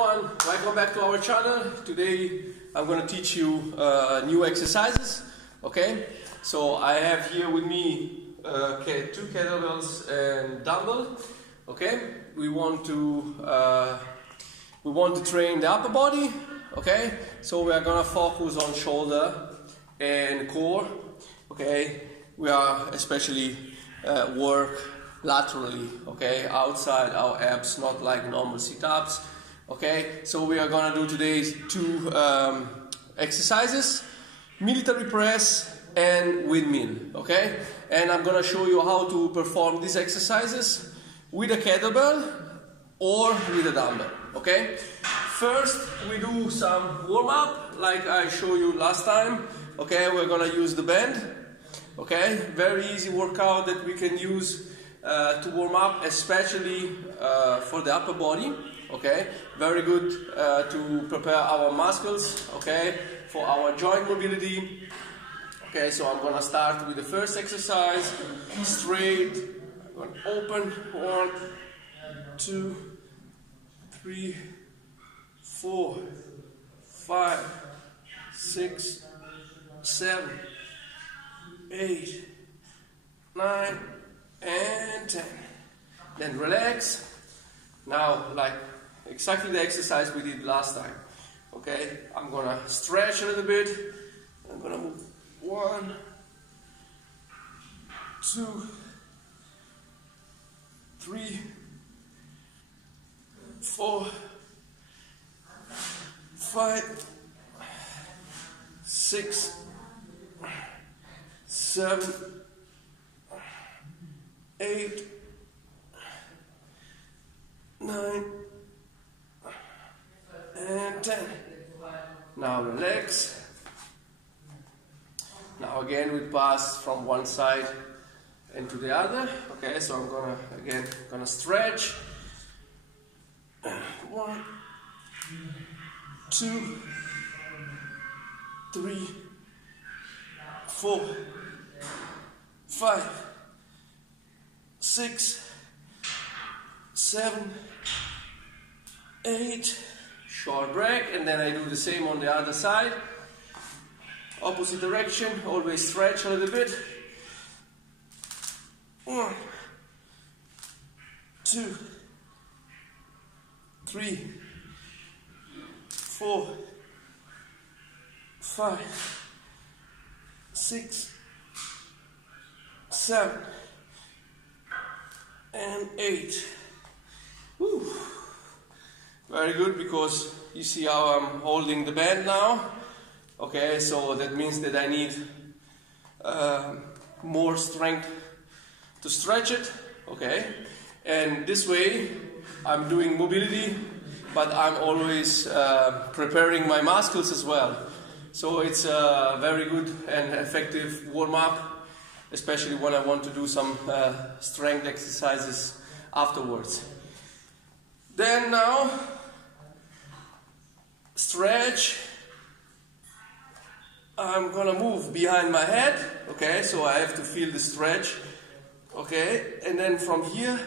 everyone, welcome back to our channel. Today I'm going to teach you new exercises. Okay, so I have here with me two kettlebells and dumbbell. Okay, we want to train the upper body. Okay, so we are going to focus on shoulder and core. Okay, we are especially work laterally, okay, outside our abs, not like normal sit-ups. Okay, so we are gonna do today two exercises: military press and windmill. Okay, and I'm gonna show you how to perform these exercises with a kettlebell or with a dumbbell. Okay, first we do some warm-up like I showed you last time. Okay, we're gonna use the band. Okay, very easy workout that we can use to warm up, especially for the upper body. Okay, very good to prepare our muscles. Okay, for our joint mobility. Okay, so I'm gonna start with the first exercise. Straight. I'm gonna open. 1, 2, 3, 4, 5, 6, 7, 8, 9, and 10. Then relax. Now, like exactly the exercise we did last time. Okay, I'm gonna stretch a little bit. I'm gonna move 1, 2, 3, 4, 5, 6, 7, 8, 9, and 10. Now relax. Now again we pass from one side into the other. Okay, so I'm gonna stretch. 1, 2, 3, 4, 5, 6, 7, 8, short break, and then I do the same on the other side. Opposite direction, always stretch a little bit. 1, 2, 3, 4, 5, 6, 7, and 8. Woo. Very good, because you see how I'm holding the band now. Okay, so that means that I need more strength to stretch it. Okay, and this way I'm doing mobility, but I'm always preparing my muscles as well. So it's a very good and effective warm-up, especially when I want to do some strength exercises afterwards. Then now, stretch. I'm gonna move behind my head. Okay, so I have to feel the stretch. Okay, and then from here,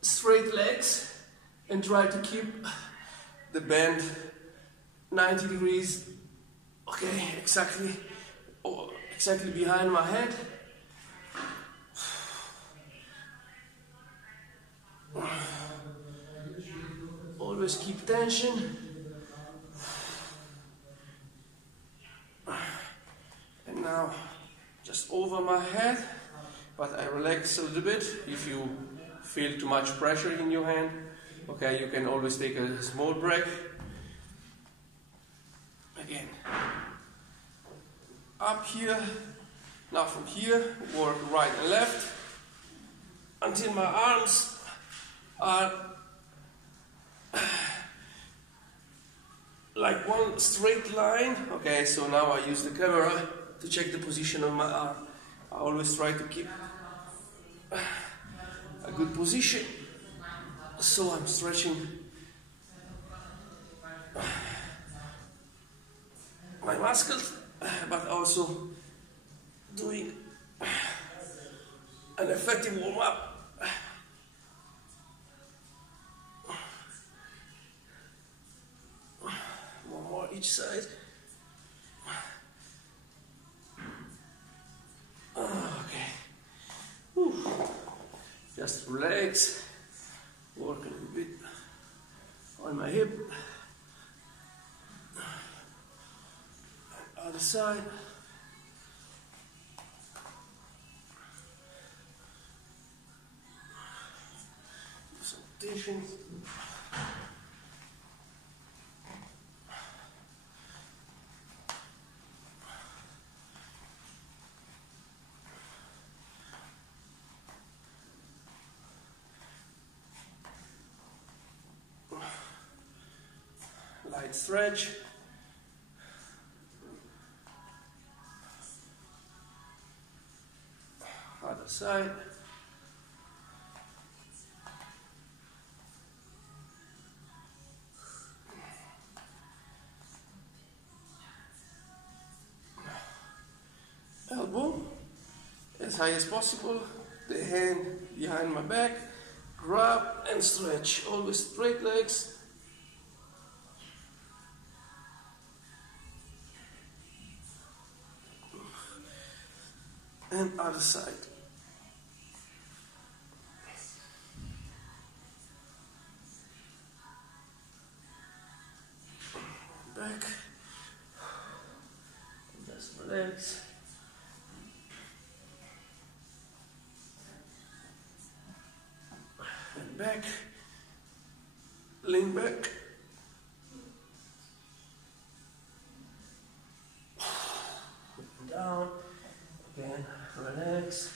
straight legs, and try to keep the bend 90 degrees. Okay, exactly behind my head. Always keep tension. And now just over my head, but I relax a little bit. If you feel too much pressure in your hand, okay, you can always take a small break. Again, up here. Now from here, work right and left until my arms are like one straight line. Okay, so now I use the camera to check the position of my arm. I always try to keep a good position, so I'm stretching my muscles, but also doing an effective warm-up. each side. Okay. Whew. Just relax. Work a little bit on my hip. Other side. Some rotation. Light stretch. Other side. Elbow as high as possible. The hand behind my back. Grab and stretch. Always straight legs. And other side. Back. Just relax. And back. Lean back. And down. Again, relax.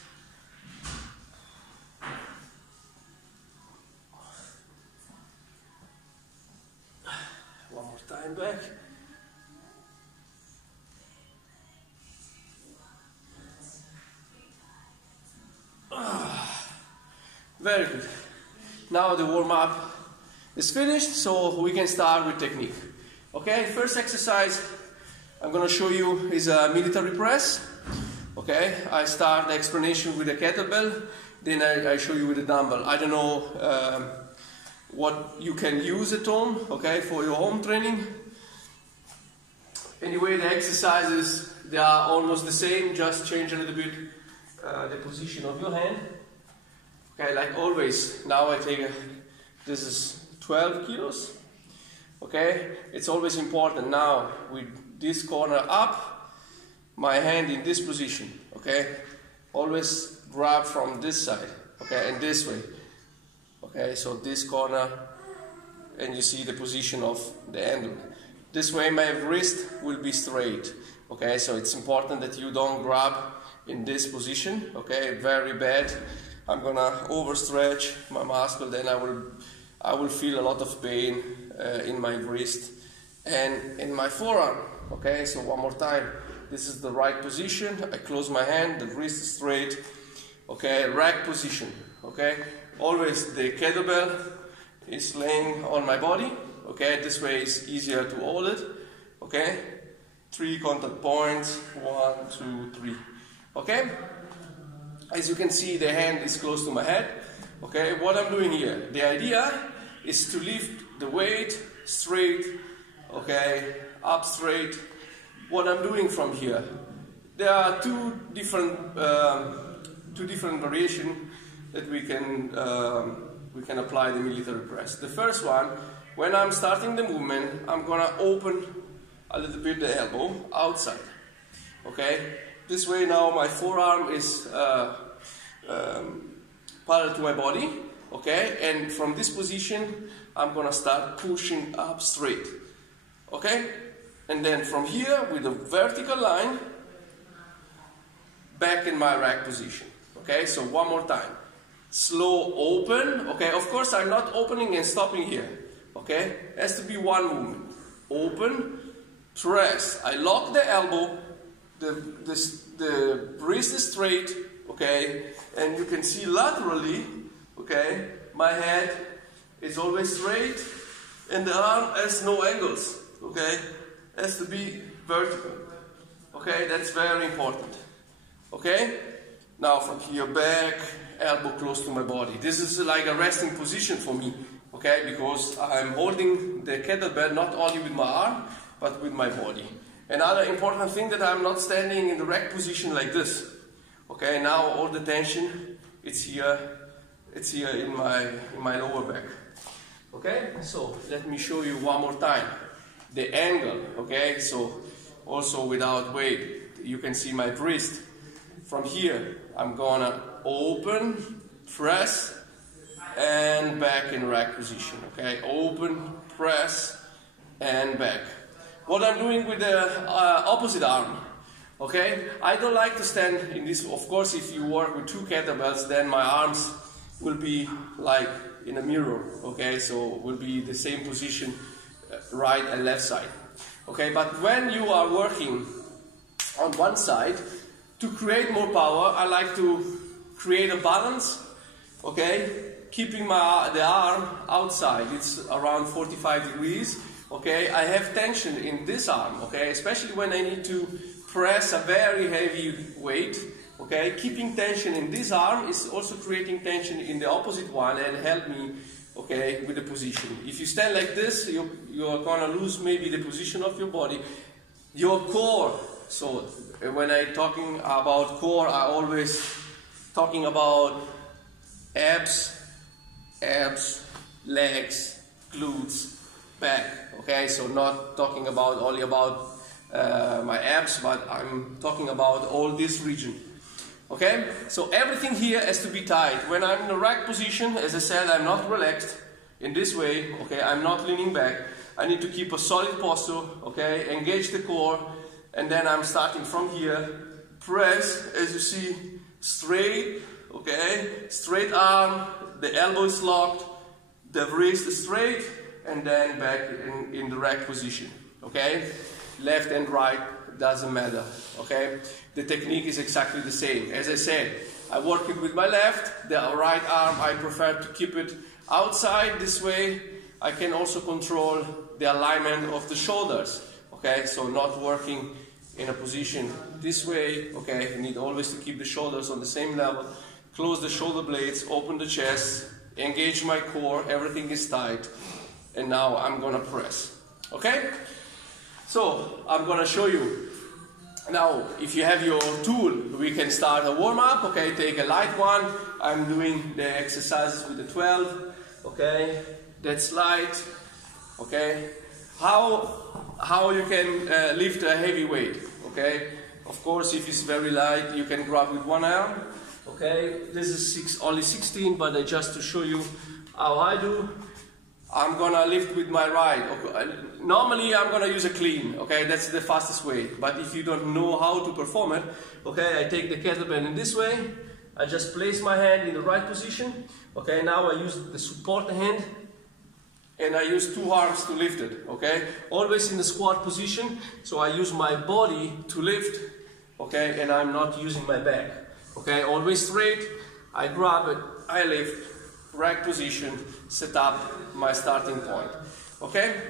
One more time back. Very good. Now the warm-up is finished, so we can start with technique. Okay, first exercise I'm going to show you is a military press. Okay, I start the explanation with a kettlebell, then I show you with a dumbbell. I don't know what you can use at home, okay, for your home training. Anyway, the exercises, they are almost the same, just change a little bit the position of your hand. Okay, like always, now I take this is 12 kilos. Okay, it's always important now with this corner up, my hand in this position, okay? Always grab from this side, okay, and this way. Okay, so this corner, and you see the position of the handle. This way my wrist will be straight, okay? So it's important that you don't grab in this position, okay? Very bad. I'm gonna overstretch my muscle, then I will feel a lot of pain in my wrist and in my forearm, okay? So one more time. This is the right position. I close my hand, the wrist is straight. Okay, rack position. Okay, always the kettlebell is laying on my body. Okay, this way is easier to hold it. Okay, 3 contact points. 1, 2, 3. Okay, as you can see, the hand is close to my head. Okay, what I'm doing here, the idea is to lift the weight straight. Okay, up straight. What I'm doing from here, there are two different variations that we can apply the military press. The first one, when I'm starting the movement, I'm gonna open a little bit the elbow outside. Okay, this way now my forearm is parallel to my body. Okay, and from this position, I'm gonna start pushing up straight. Okay. And then from here, with a vertical line, back in my rack position. Okay, so one more time. Slow open. Okay, of course I'm not opening and stopping here. Okay, it has to be one movement. Open, press. I lock the elbow, the wrist is straight. Okay, and you can see laterally, okay, my head is always straight and the arm has no angles. Okay. Has to be vertical. Okay, that's very important. Okay, now from here back, elbow close to my body. This is like a resting position for me. Okay, because I'm holding the kettlebell not only with my arm, but with my body. Another important thing that I'm not standing in the rack position like this. Okay, now all the tension, it's here in my lower back. Okay, so let me show you one more time. The angle, okay, so also without weight, you can see my wrist. From here, I'm gonna open, press, and back in rack position, okay? Open, press, and back. What I'm doing with the opposite arm, okay? I don't like to stand in this. Of course, if you work with 2 kettlebells, then my arms will be like in a mirror, okay? So will be the same position, right and left side, okay? But when you are working on one side, to create more power, I like to create a balance, okay? Keeping the arm outside, it's around 45 degrees, okay? I have tension in this arm, okay? Especially when I need to press a very heavy weight, okay? Keeping tension in this arm is also creating tension in the opposite one and help me, okay, with the position. If you stand like this, you're gonna lose maybe the position of your body. Your core, so when I'm talking about core, I always talking about abs, legs, glutes, back, okay? So not talking about only about my abs, but I'm talking about all this region, okay? So everything here has to be tight. When I'm in the rack position, as I said, I'm not relaxed in this way, okay? I'm not leaning back. I need to keep a solid posture, okay? Engage the core, and then I'm starting from here. Press, as you see, straight, okay? Straight arm, the elbow is locked, the wrist is straight, and then back in the rack position, okay? Left and right, doesn't matter, okay? The technique is exactly the same. As I said, I work it with my left, the right arm, I prefer to keep it outside this way. I can also control the alignment of the shoulders, okay? So not working in a position this way, okay? You need always to keep the shoulders on the same level. Close the shoulder blades, open the chest, engage my core, everything is tight. And now I'm gonna press, okay? So I'm gonna show you. Now, if you have your tool, we can start a warm-up, okay? Take a light one. I'm doing the exercises with the 12, okay? That's light, okay? How you can lift a heavy weight, okay? Of course, if it's very light, you can grab with one arm, okay? This is only 16, but just to show you how I do, I'm gonna lift with my right. Okay. Normally, I'm gonna use a clean, okay? That's the fastest way. But if you don't know how to perform it, okay, I take the kettlebell in this way. I just place my hand in the right position. Okay, now I use the support hand, and I use 2 arms to lift it, okay? Always in the squat position, so I use my body to lift, okay? And I'm not using my back, okay? Always straight, I grab it, I lift, rack position, set up my starting point, okay?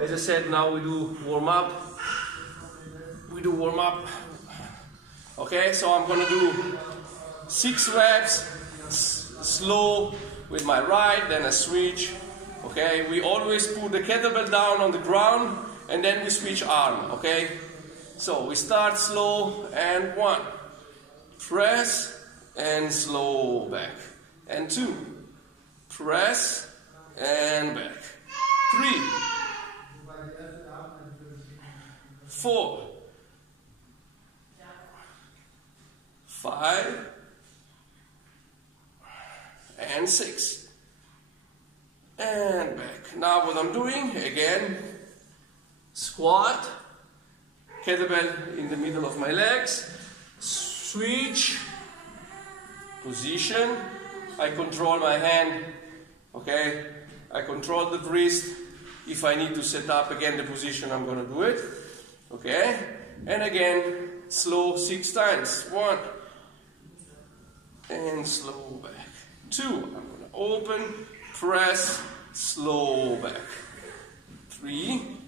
As I said, now we do warm up. Okay, so I'm gonna do 6 reps, slow with my right, then a switch. Okay, we always put the kettlebell down on the ground and then we switch arm, okay? So we start slow and 1, press and slow back, and 2, press and back, 3, 4, 5, and 6. And back. Now what I'm doing, again, squat, kettlebell in the middle of my legs, switch, position, I control my hand, okay, I control the wrist. If I need to set up again the position, I'm going to do it, okay, and again, slow 6 times, 1, and slow back, 2, I'm going to open, press, slow back, 3,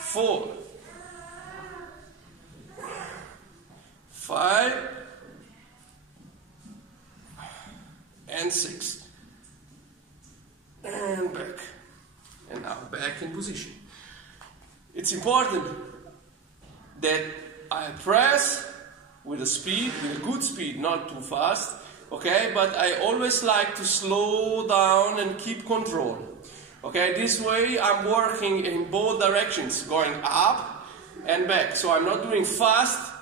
4, 5, and 6, and back, and now back in position. It's important that I press with a speed, with a good speed, not too fast, okay, but I always like to slow down and keep control. Okay, this way I'm working in both directions, going up and back. So I'm not doing fast,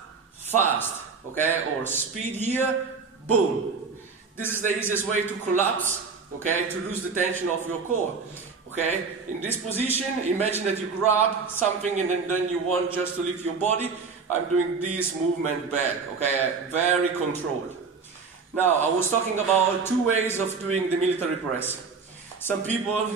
okay, or speed here, boom. This is the easiest way to collapse, okay, to lose the tension of your core. Okay, in this position, imagine that you grab something and then you want just to lift your body. I'm doing this movement back, okay, very controlled. Now, I was talking about two ways of doing the military press. Some people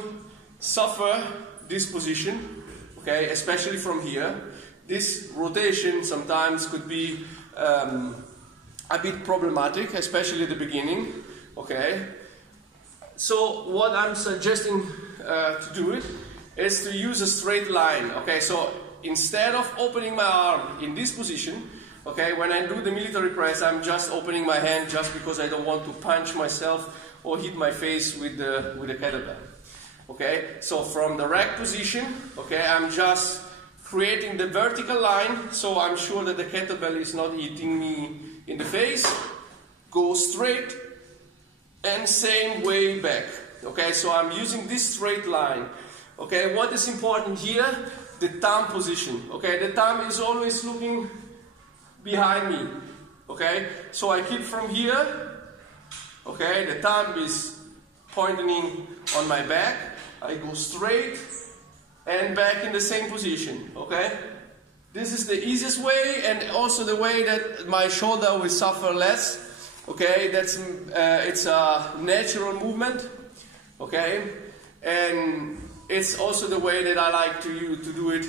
suffer this position, okay, especially from here. This rotation sometimes could be a bit problematic, especially at the beginning, okay. So what I'm suggesting to do it is to use a straight line, okay. So instead of opening my arm in this position, okay, when I do the military press, I'm just opening my hand just because I don't want to punch myself or hit my face with the kettlebell. Okay, so from the rack position, okay, I'm just creating the vertical line, so I'm sure that the kettlebell is not hitting me in the face. Go straight and same way back. Okay, so I'm using this straight line. Okay, what is important here? The thumb position. Okay, the thumb is always looking behind me. Okay, so I keep from here. Okay, the thumb is pointing on my back. I go straight and back in the same position. Okay, this is the easiest way and also the way that my shoulder will suffer less. Okay, it's a natural movement. Okay, and it's also the way that I like to do it,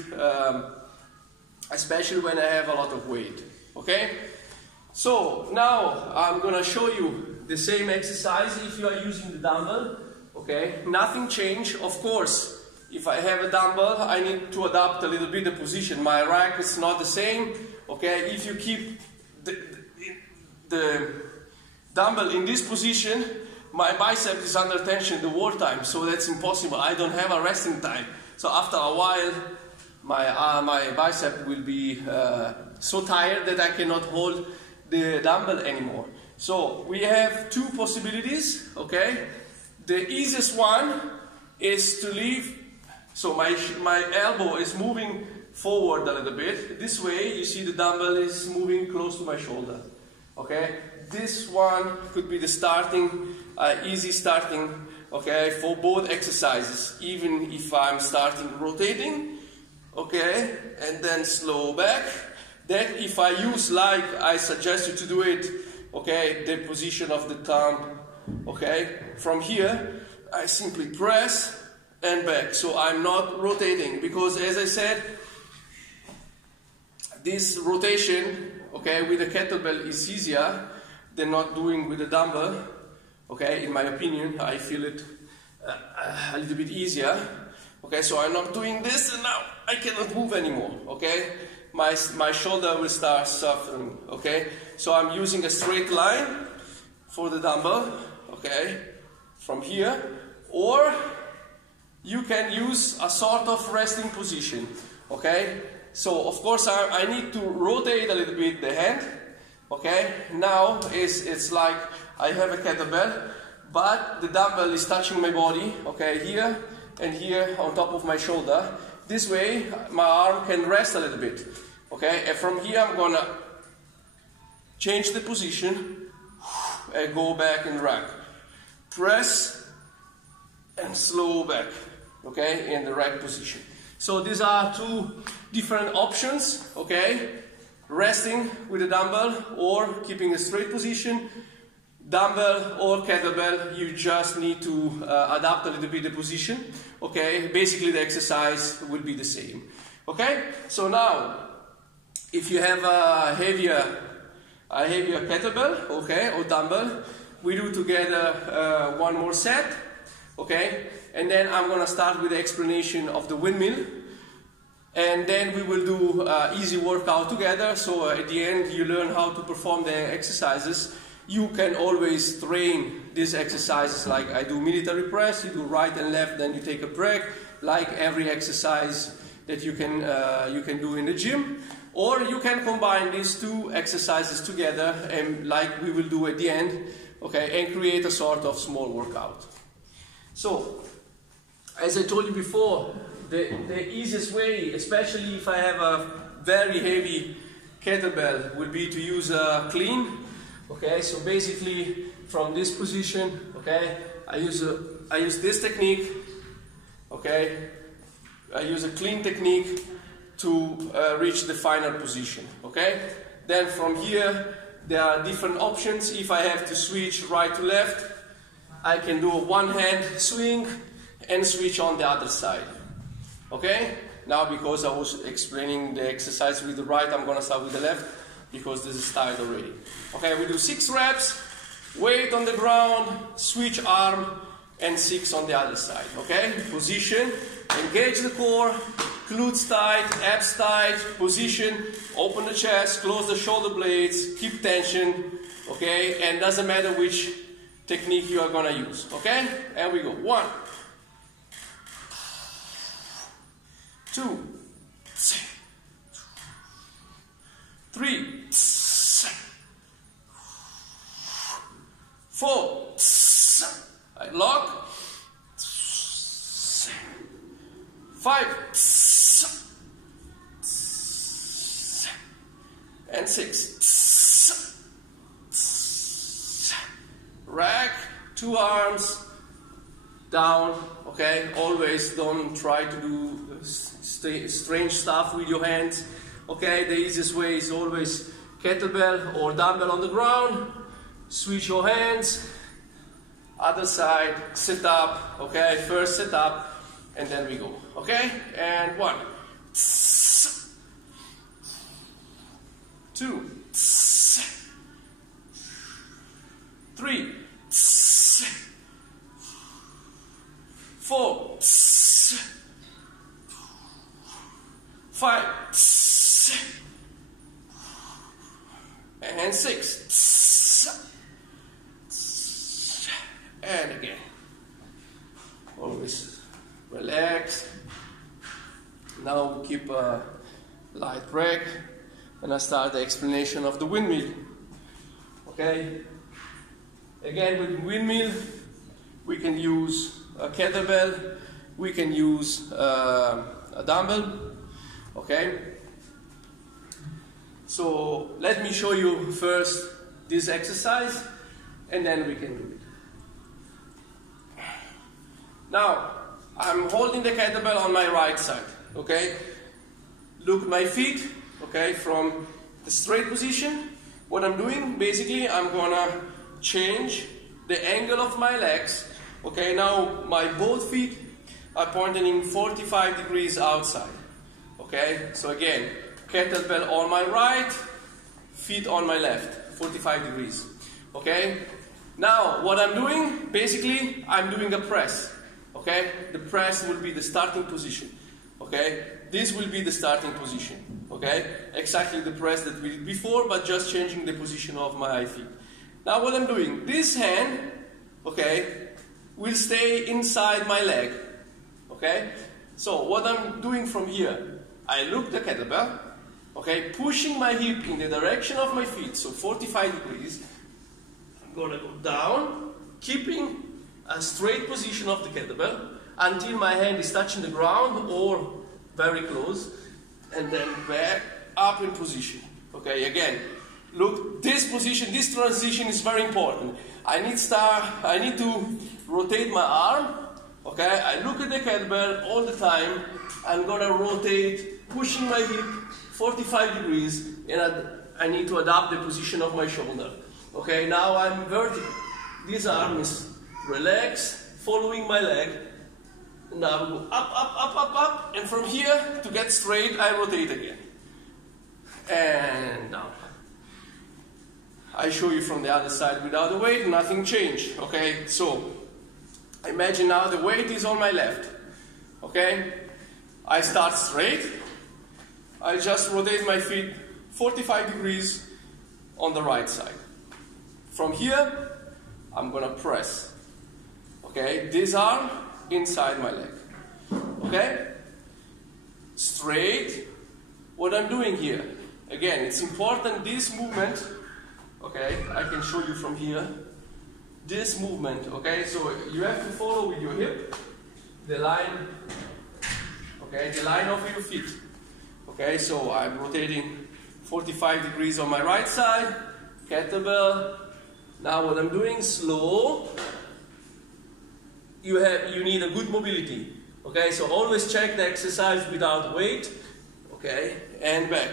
especially when I have a lot of weight. Okay, so now I'm gonna show you the same exercise if you are using the dumbbell. Okay, nothing changed. Of course, if I have a dumbbell, I need to adapt a little bit the position. My rack is not the same. Okay, if you keep the dumbbell in this position, my bicep is under tension the whole time, so that's impossible. I don't have a resting time. So after a while, my bicep will be so tired that I cannot hold the dumbbell anymore. So we have two possibilities, okay? The easiest one is to leave, so my elbow is moving forward a little bit. This way, you see the dumbbell is moving close to my shoulder, okay? This one could be the starting, easy starting, okay, for both exercises, even if I'm starting rotating, okay, and then slow back. Then if I use, like I suggest you to do it, okay, the position of the thumb, okay, from here, I simply press and back. So I'm not rotating because, as I said, this rotation, okay, with the kettlebell is easier than not doing with the dumbbell. Okay, in my opinion, I feel it a little bit easier. Okay, so I'm not doing this and now I cannot move anymore. Okay, my shoulder will start suffering. Okay, so I'm using a straight line for the dumbbell. Okay, from here, or you can use a sort of resting position. Okay, so of course I need to rotate a little bit the hand. Okay, now it's like I have a kettlebell, but the dumbbell is touching my body, okay, here and here on top of my shoulder. This way my arm can rest a little bit. Okay, and from here I'm gonna change the position and go back in rack. Press and slow back, okay, in the rack position. So these are two different options, okay? Resting with a dumbbell or keeping a straight position. Dumbbell or kettlebell, you just need to adapt a little bit the position, okay? Basically the exercise will be the same, okay? So now, if you have a heavier kettlebell, okay, or dumbbell, we do together one more set, okay? And then I'm gonna start with the explanation of the windmill. And then we will do easy workout together, so at the end you learn how to perform the exercises You can always train these exercises like I do military press, you do right and left, then you take a break, like every exercise that you can do in the gym. Or you can combine these two exercises together, and like we will do at the end, okay, and create a sort of small workout. So, as I told you before, the easiest way, especially if I have a very heavy kettlebell, would be to use a clean. Okay, so basically from this position, okay, I use this technique. Okay, I use a clean technique to reach the final position. Okay, then from here there are different options. If I have to switch right to left, I can do a one-hand swing and switch on the other side. Okay, now because I was explaining the exercise with the right, I'm gonna start with the left because this is tired already. Okay, we do 6 reps, weight on the ground, switch arm, and 6 on the other side. Okay, position, engage the core, glutes tight, abs tight, position, open the chest, close the shoulder blades, keep tension. Okay, and doesn't matter which technique you are gonna use. Okay, and we go 1, 2, 3, 4, I lock, 5, and 6, rack, 2 arms, down, okay, always don't try to do strange stuff with your hands. Okay, the easiest way is always kettlebell or dumbbell on the ground, switch your hands, other side, sit up, okay, first sit up, and then we go, okay, and 1, 2, 3, 4, 5, and 6, and again. Always relax. Now we keep a light break, and I start the explanation of the windmill. Okay. Again, with windmill, we can use a kettlebell, we can use a dumbbell. Okay. So let me show you first this exercise, and then we can do it. Now, I'm holding the kettlebell on my right side, okay? Look my feet, okay, from the straight position. What I'm doing, basically, I'm gonna change the angle of my legs, okay? Now, my both feet are pointing in 45 degrees outside, okay? So again, kettlebell on my right, feet on my left, 45 degrees, okay? Now, what I'm doing, basically, I'm doing a press, okay? The press will be the starting position, okay? This will be the starting position, okay? Exactly the press that we did before, but just changing the position of my feet. Now, what I'm doing, this hand, okay, will stay inside my leg, okay? So, what I'm doing from here, I look the kettlebell, okay, pushing my hip in the direction of my feet, so 45 degrees. I'm gonna go down, keeping a straight position of the kettlebell until my hand is touching the ground or very close, and then back up in position. Okay, again, look, this position, this transition is very important. I need to rotate my arm, okay, I look at the kettlebell all the time, I'm gonna rotate, pushing my hip 45 degrees, and I need to adapt the position of my shoulder. Okay, now I'm vertical. This arm is relaxed, following my leg. Now we go up, up, up, up, up, and from here, to get straight, I rotate again. And down. I show you from the other side without the weight, nothing changed. Okay, so imagine now the weight is on my left. Okay, I start straight. I just rotate my feet 45 degrees on the right side. From here, I'm gonna press. Okay, this arm inside my leg. Okay? Straight. What I'm doing here, again, it's important this movement, okay, I can show you from here. This movement, okay, so you have to follow with your hip the line, okay, the line of your feet. Okay, so I'm rotating 45 degrees on my right side, kettlebell. Now what I'm doing, slow. You need a good mobility. Okay, so always check the exercise without weight. Okay, and back.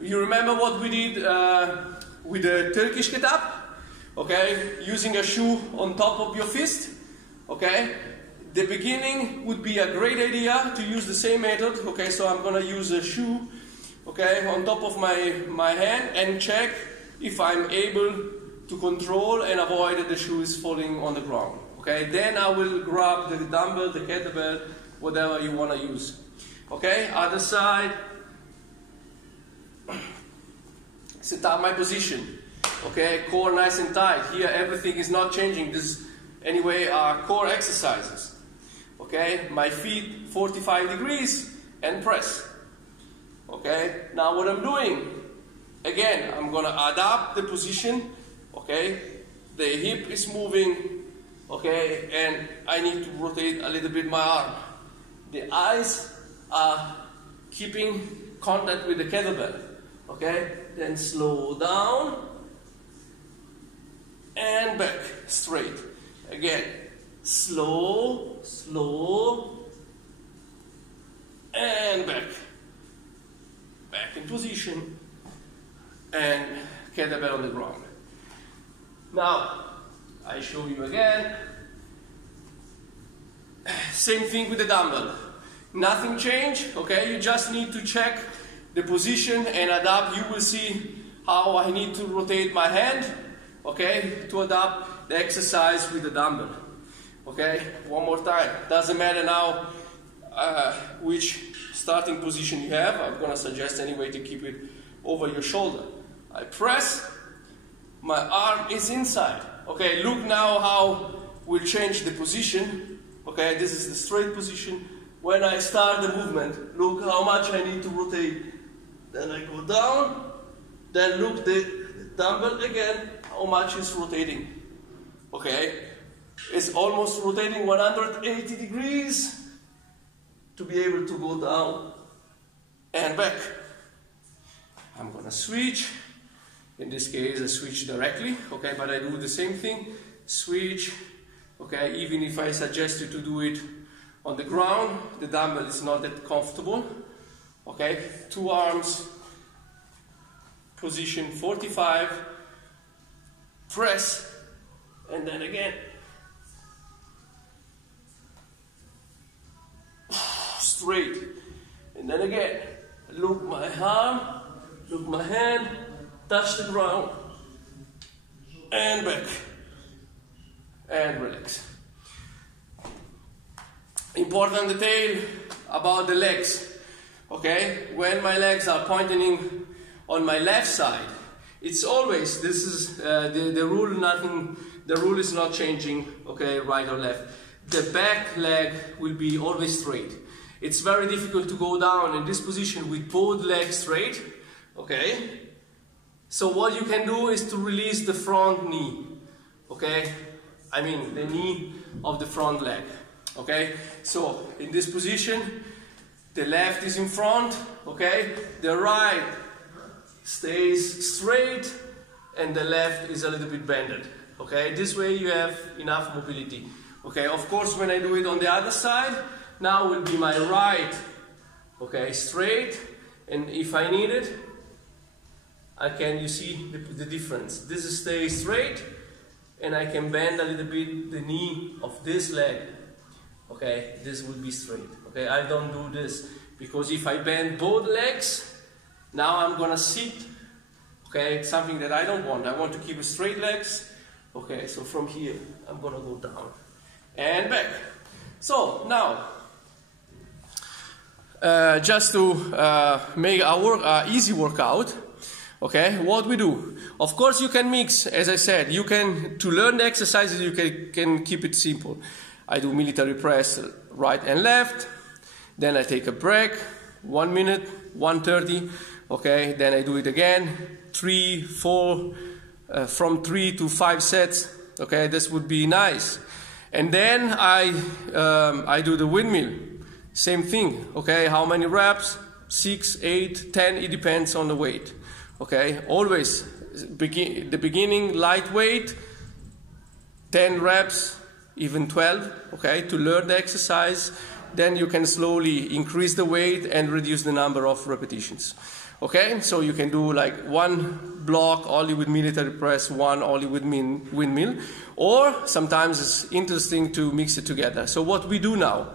You remember what we did with the Turkish get-up? Okay, using a shoe on top of your fist. Okay, the beginning would be a great idea to use the same method. Okay, so I'm gonna use a shoe, okay, on top of my hand and check if I'm able to control and avoid that the shoe is falling on the ground. Okay, then I will grab the dumbbell, the kettlebell, whatever you want to use. Okay, other side. Set up my position. Okay, core nice and tight. Here everything is not changing. This anyway are core exercises. Okay, my feet 45 degrees and press. Okay, now what I'm doing, again, I'm gonna adapt the position. Okay, the hip is moving. Okay, and I need to rotate a little bit my arm. The eyes are keeping contact with the kettlebell. Okay, then slow down and back, straight. Again, slow, slow, and back. Back in position, and kettlebell on the ground. Now, I show you again. Same thing with the dumbbell. Nothing changed, okay? You just need to check the position and adapt. You will see how I need to rotate my hand, okay, to adapt the exercise with the dumbbell. Okay, one more time. Doesn't matter now which starting position you have. I'm gonna suggest anyway to keep it over your shoulder. I press, my arm is inside. Okay, look now how we'll change the position. Okay, this is the straight position. When I start the movement, look how much I need to rotate. Then I go down, then look the dumbbell again, how much is rotating. Okay, it's almost rotating 180 degrees to be able to go down and back. I'm gonna switch. In this case, I switch directly, okay, but I do the same thing, switch, okay, even if I suggest you to do it on the ground, the dumbbell is not that comfortable, okay, two arms, position 45, press, and then again, straight, and then again, look my arm, look my hand, touch the ground, and back, and relax. Important detail about the legs, okay? When my legs are pointing on my left side, it's always, this is the rule, the rule is not changing, okay, right or left. The back leg will be always straight. It's very difficult to go down in this position with both legs straight, okay? So what you can do is to release the front knee, okay? I mean the knee of the front leg, okay? So in this position, the left is in front, okay? The right stays straight and the left is a little bit bended, okay? This way you have enough mobility, okay? Of course, when I do it on the other side, now will be my right, okay, straight, and if I need it, I can, you see the difference. This stays straight, and I can bend a little bit the knee of this leg. Okay, this will be straight. Okay, I don't do this because if I bend both legs, now I'm gonna sit. Okay, it's something that I don't want. I want to keep straight legs. Okay, so from here I'm gonna go down and back. So now, just to make our easy workout. Okay, what we do? Of course, you can mix. As I said, to learn the exercises, you can keep it simple. I do military press right and left. Then I take a break, 1 minute, 1:30. Okay, then I do it again, 3, 4, from 3 to 5 sets. Okay, this would be nice. And then I do the windmill. Same thing. Okay, how many reps? 6, 8, 10. It depends on the weight. Okay, always the beginning lightweight, 10 reps, even 12. Okay, to learn the exercise. Then you can slowly increase the weight and reduce the number of repetitions. Okay, so you can do like one block only with military press, one only with windmill, or sometimes it's interesting to mix it together. So what we do now,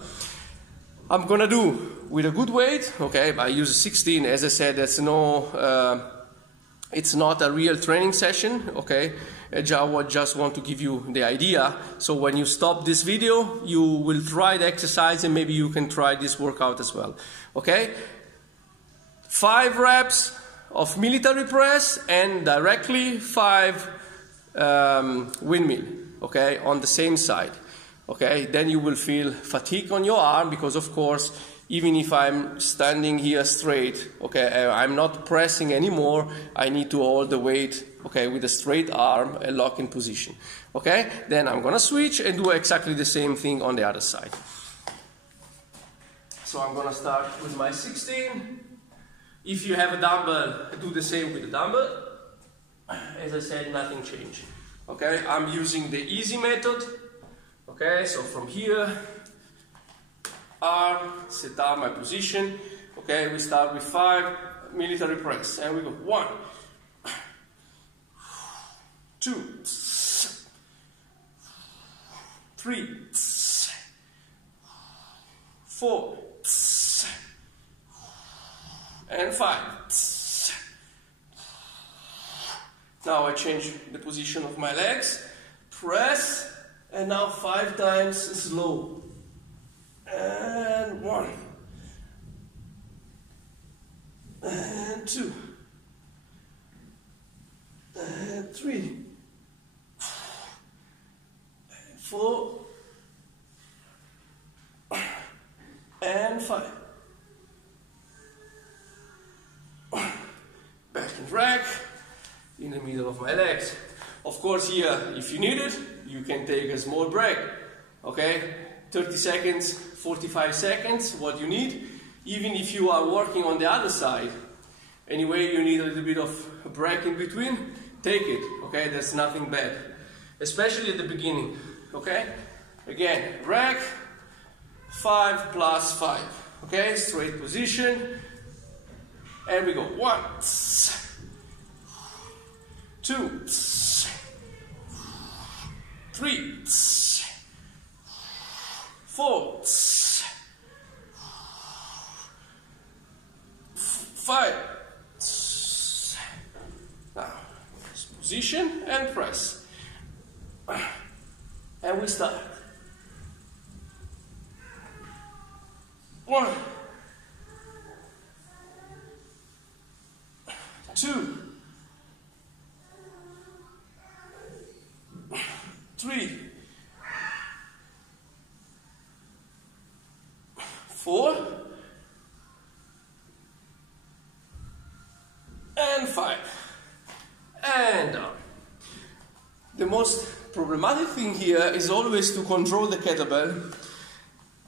I'm gonna do with a good weight. Okay, I use 16. As I said, that's it's not a real training session. Okay, I just want to give you the idea. So when you stop this video, you will try the exercise and maybe you can try this workout as well. Okay, 5 reps of military press and directly 5 windmill. Okay, on the same side. Okay, then you will feel fatigue on your arm because, of course, even if I'm standing here straight, okay, I'm not pressing anymore, I need to hold the weight, okay, with a straight arm and lock in position. Okay, then I'm gonna switch and do exactly the same thing on the other side. So I'm gonna start with my 16. If you have a dumbbell, do the same with the dumbbell. As I said, nothing changed. Okay, I'm using the easy method. Okay, so from here, arm, set up my position. Okay, we start with 5 military press, and we go 1, 2, 3, 4, and 5. Now I change the position of my legs, press, and now 5 times slow. And 1, and 2, and 3, and 4, and 5. Back and rack in the middle of my legs. Of course, here, if you need it, you can take a small break. Okay, 30 seconds, 45 seconds, what you need. Even if you are working on the other side, anyway, you need a little bit of a break in between, take it. Okay, that's nothing bad, especially at the beginning. Okay, again, rack, 5 plus 5. Okay, straight position, and we go 1, 2, 3, 4, 5. Now, position and press. And we start. 1, 2, 3, 4, and 5, and down. The most problematic thing here is always to control the kettlebell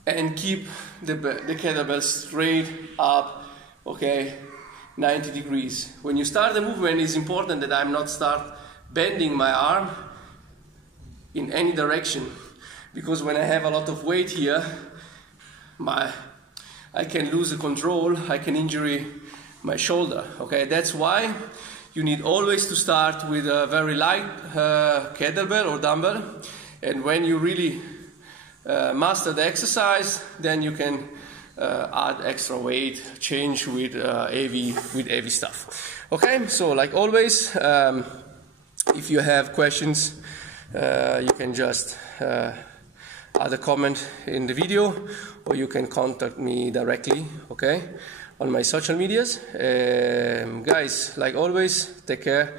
and keep the kettlebell straight up, okay, 90 degrees. When you start the movement, it's important that I'm not start bending my arm in any direction, because when I have a lot of weight here, I can lose the control, I can injure my shoulder. Okay, that's why you need always to start with a very light kettlebell or dumbbell, and when you really master the exercise, then you can add extra weight, change with heavy stuff. Okay, so like always, if you have questions, you can just add a comment in the video, or you can contact me directly. Okay, on my social medias. Guys, like always, take care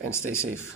and stay safe.